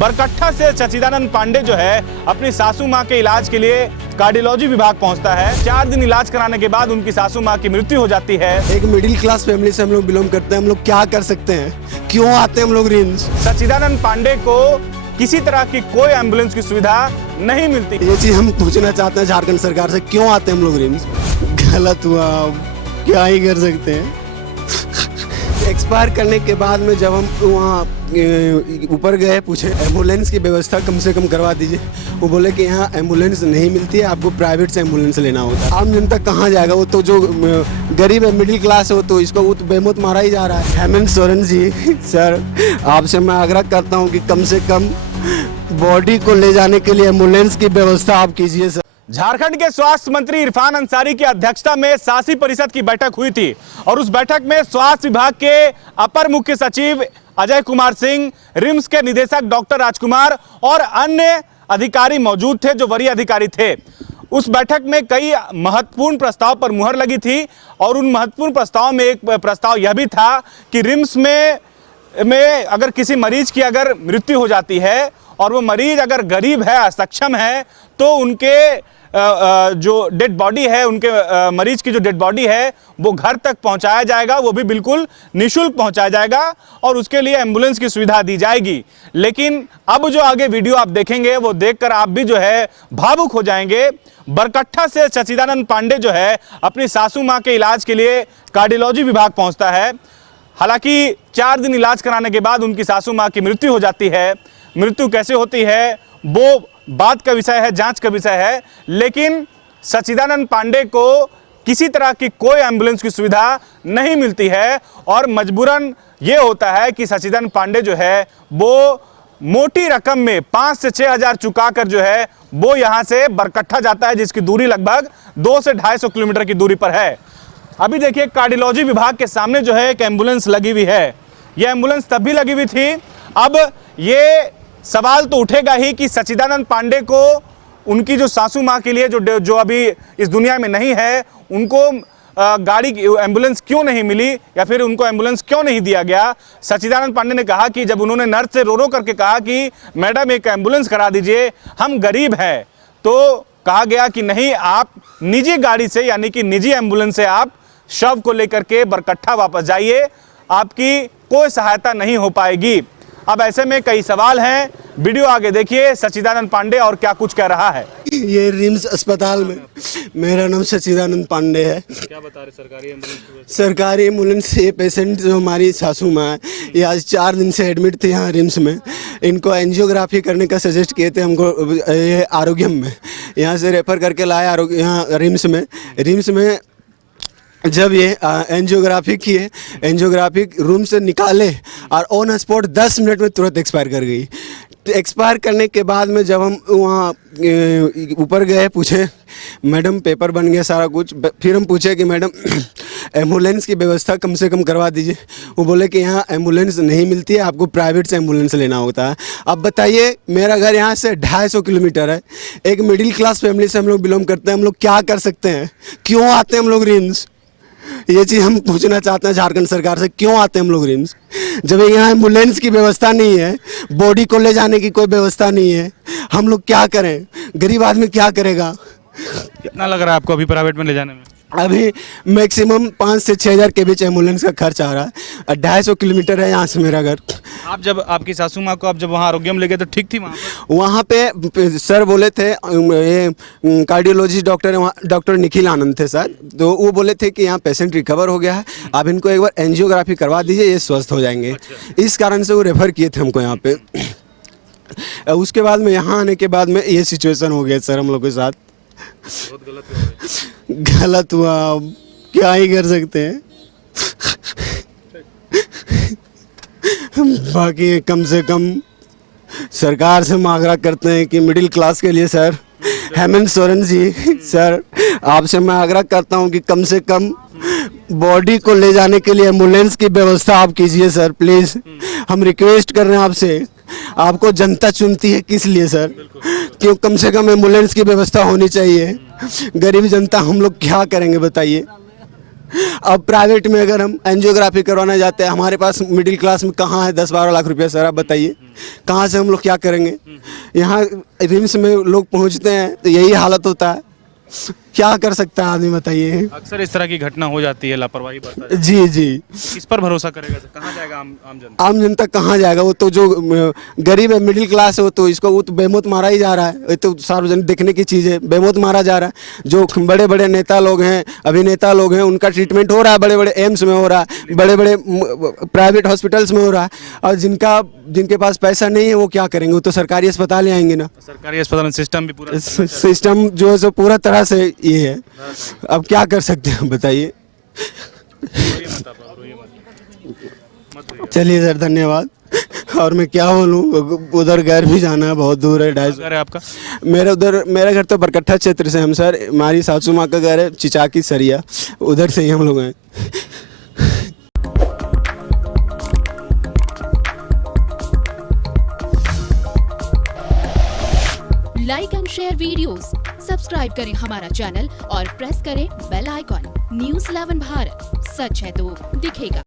बरकट्ठा से सच्चिदानंद पांडे जो है अपनी सासू मां के इलाज के लिए कार्डियोलॉजी विभाग पहुंचता है। 4 दिन इलाज कराने के बाद उनकी सासू मां की मृत्यु हो जाती है। एक मिडिल क्लास फैमिली से हम लोग बिलोंग करते हैं, हम लोग क्या कर सकते हैं? क्यों आते हैं हम लोग रिम्स? सच्चिदानंद पांडे को किसी तरह की कोई एम्बुलेंस की सुविधा नहीं मिलती। ये चीज हम पूछना चाहते हैं झारखंड सरकार से, क्यों आते हैं हम लोग रिम्स? गलत हुआ, क्या ही कर सकते हैं। एक्सपायर करने के बाद में जब हम वहाँ ऊपर गए, पूछे एम्बुलेंस की व्यवस्था कम से कम करवा दीजिए। वो बोले कि यहाँ एम्बुलेंस नहीं मिलती है, आपको प्राइवेट से एम्बुलेंस लेना होगा। आम जनता कहाँ जाएगा? वो तो जो गरीब है, मिडिल क्लास है, वो तो इसको वो तो बेमौत मारा ही जा रहा है। हेमंत सोरेन जी सर, आपसे मैं आग्रह करता हूँ कि कम से कम बॉडी को ले जाने के लिए एम्बुलेंस की व्यवस्था आप कीजिए सर। झारखंड के स्वास्थ्य मंत्री इरफान अंसारी की अध्यक्षता में शासी परिषद की बैठक हुई थी और उस बैठक में स्वास्थ्य विभाग के अपर मुख्य सचिव अजय कुमार सिंह, रिम्स के निदेशक डॉक्टर राजकुमार और अन्य अधिकारी मौजूद थे जो वरीय अधिकारी थे। उस बैठक में कई महत्वपूर्ण प्रस्ताव पर मुहर लगी थी और उन महत्वपूर्ण प्रस्ताव में एक प्रस्ताव यह भी था कि रिम्स में अगर किसी मरीज की अगर मृत्यु हो जाती है और वो मरीज अगर गरीब है, असक्षम है, तो उनके जो डेड बॉडी है, उनके मरीज की जो डेड बॉडी है वो घर तक पहुंचाया जाएगा, वो भी बिल्कुल निःशुल्क पहुंचाया जाएगा और उसके लिए एम्बुलेंस की सुविधा दी जाएगी। लेकिन अब जो आगे वीडियो आप देखेंगे वो देखकर आप भी जो है भावुक हो जाएंगे। बरकट्ठा से सच्चिदानंद पांडे जो है अपनी सासू मां के इलाज के लिए कार्डियोलॉजी विभाग पहुंचता है। हालांकि 4 दिन इलाज कराने के बाद उनकी सासू मां की मृत्यु हो जाती है। मृत्यु कैसे होती है वो बात का विषय है, जांच का विषय है, लेकिन सच्चिदानंद पांडे को किसी तरह की कोई एम्बुलेंस की सुविधा नहीं मिलती है और मजबूरन ये होता है कि सच्चिदानंद पांडे जो है वो मोटी रकम में 5 से 6 हज़ार चुकाकर जो है वो यहाँ से बरकट्ठा जाता है, जिसकी दूरी लगभग 200 से 250 किलोमीटर की दूरी पर है। अभी देखिए कार्डियोलॉजी विभाग के सामने जो है एक एम्बुलेंस लगी हुई है। यह एम्बुलेंस तब भी लगी हुई थी। अब ये सवाल तो उठेगा ही कि सच्चिदानंद पांडे को उनकी जो सासू मां के लिए जो अभी इस दुनिया में नहीं है, उनको गाड़ी एम्बुलेंस क्यों नहीं मिली या फिर उनको एम्बुलेंस क्यों नहीं दिया गया। सच्चिदानंद पांडे ने कहा कि जब उन्होंने नर्स से रो रो करके कहा कि मैडम एक एम्बुलेंस करा दीजिए, हम गरीब हैं, तो कहा गया कि नहीं, आप निजी गाड़ी से यानी कि निजी एम्बुलेंस से आप शव को लेकर के बरकट्ठा वापस जाइए, आपकी कोई सहायता नहीं हो पाएगी। अब ऐसे में कई सवाल हैं, वीडियो आगे देखिए सच्चिदानंद पांडे और क्या कुछ कह रहा है। ये रिम्स अस्पताल में, मेरा नाम सच्चिदानंद पांडे है। क्या बता रहे सरकारी एम्बुलेंस? सरकारी एम्बुलेंस ये पेशेंट जो हमारी सासू माँ है, ये आज 4 दिन से एडमिट थे यहाँ रिम्स में। इनको एंजियोग्राफी करने का सजेस्ट किए थे हमको, ये आरोग्यम में यहाँ से रेफर करके लाए यहाँ रिम्स में जब ये एंजियोग्राफी किए, एंजियोग्राफी रूम से निकाले और ऑन स्पॉट 10 मिनट में तुरंत एक्सपायर कर गई। एक्सपायर करने के बाद में जब हम वहाँ ऊपर गए, पूछे मैडम पेपर बन गया सारा कुछ, फिर हम पूछे कि मैडम एम्बुलेंस की व्यवस्था कम से कम करवा दीजिए। वो बोले कि यहाँ एम्बुलेंस नहीं मिलती है, आपको प्राइवेट से एम्बुलेंस लेना होता है। अब बताइए, मेरा घर यहाँ से 250 किलोमीटर है। एक मिडिल क्लास फैमिली से हम लोग बिलोंग करते हैं, हम लोग क्या कर सकते हैं? क्यों आते हैं हम लोग रिम्स? ये चीज़ हम पूछना चाहते हैं झारखंड सरकार से, क्यों आते हैं हम लोग रिम्स? जब यहाँ एम्बुलेंस की व्यवस्था नहीं है, बॉडी को ले जाने की कोई व्यवस्था नहीं है, हम लोग क्या करें? गरीब आदमी क्या करेगा? कितना लग रहा है आपको अभी प्राइवेट में ले जाने में? अभी मैक्सिमम 5 से 6 हज़ार के बीच एम्बुलेंस का खर्च आ रहा है। 250 किलोमीटर है यहाँ से मेरा घर। आप जब आपकी सासू माँ को आप जब वहाँ आरोग्यम ले गए तो ठीक थी वहाँ पे सर बोले थे, ये कार्डियोलॉजी डॉक्टर है, डॉक्टर निखिल आनंद थे सर, तो वो बोले थे कि यहाँ पेशेंट रिकवर हो गया है, आप इनको एक बार एंजियोग्राफी करवा दीजिए, ये स्वस्थ हो जाएंगे। इस कारण से वो रेफ़र किए थे हमको यहाँ पे। उसके बाद में यहाँ आने के बाद में ये सिचुएशन हो गया सर हम लोग के साथ। बहुत गलत हुआ, क्या ही कर सकते हैं। बाकी कम से कम सरकार से आग्रह करते हैं कि मिडिल क्लास के लिए सर, हेमंत सोरेन जी सर, आपसे मैं आग्रह करता हूं कि कम से कम बॉडी को ले जाने के लिए एम्बुलेंस की व्यवस्था आप कीजिए सर, प्लीज़। हम रिक्वेस्ट कर रहे हैं आपसे। आपको जनता चुनती है किस लिए सर? क्यों कम से कम एम्बुलेंस की व्यवस्था होनी चाहिए। गरीब जनता हम लोग क्या करेंगे बताइए? अब प्राइवेट में अगर हम एंजियोग्राफी करवाने जाते हैं, हमारे पास मिडिल क्लास में कहाँ है 10-12 लाख रुपया सर, आप बताइए कहाँ से हम लोग क्या करेंगे। यहाँ रिम्स में लोग पहुँचते हैं तो यही हालत होता है, क्या कर सकता है आदमी बताइए। अक्सर इस तरह की घटना हो जाती है, लापरवाही बरता जाता है। जी जी, किस पर भरोसा करेगा सर? कहाँ जाएगा आम जनता? आम जनता कहाँ जाएगा? वो तो जो गरीब है, मिडिल क्लास है, वो तो बेमौत मारा ही जा रहा है। ये तो सार्वजनिक देखने की चीज़ है, बेमौत मारा जा रहा है। जो बड़े बड़े नेता लोग हैं, अभिनेता लोग हैं, उनका ट्रीटमेंट हो रहा है, बड़े बड़े एम्स में हो रहा है, बड़े बड़े प्राइवेट हॉस्पिटल्स में हो रहा है। और जिनके पास पैसा नहीं है वो क्या करेंगे? वो तो सरकारी अस्पताल ही आएंगे ना। सरकारी अस्पताल में सिस्टम भी पूरा सिस्टम जो है सो पूरा तरह से ये है, अब क्या कर सकते हैं बताइए। चलिए सर, धन्यवाद। और मैं क्या बोलूँ, उधर घर भी जाना है, बहुत दूर है, 250। घर है आपका? मेरा घर तो बरकट्ठा क्षेत्र से हम सर, हमारी सासू माँ का घर है चिचाकी सरिया, उधर से ही हम लोग हैं। Like and share videos, subscribe करें हमारा चैनल और प्रेस करें बेल आइकॉन। न्यूज़ 11 भारत, सच है तो दिखेगा।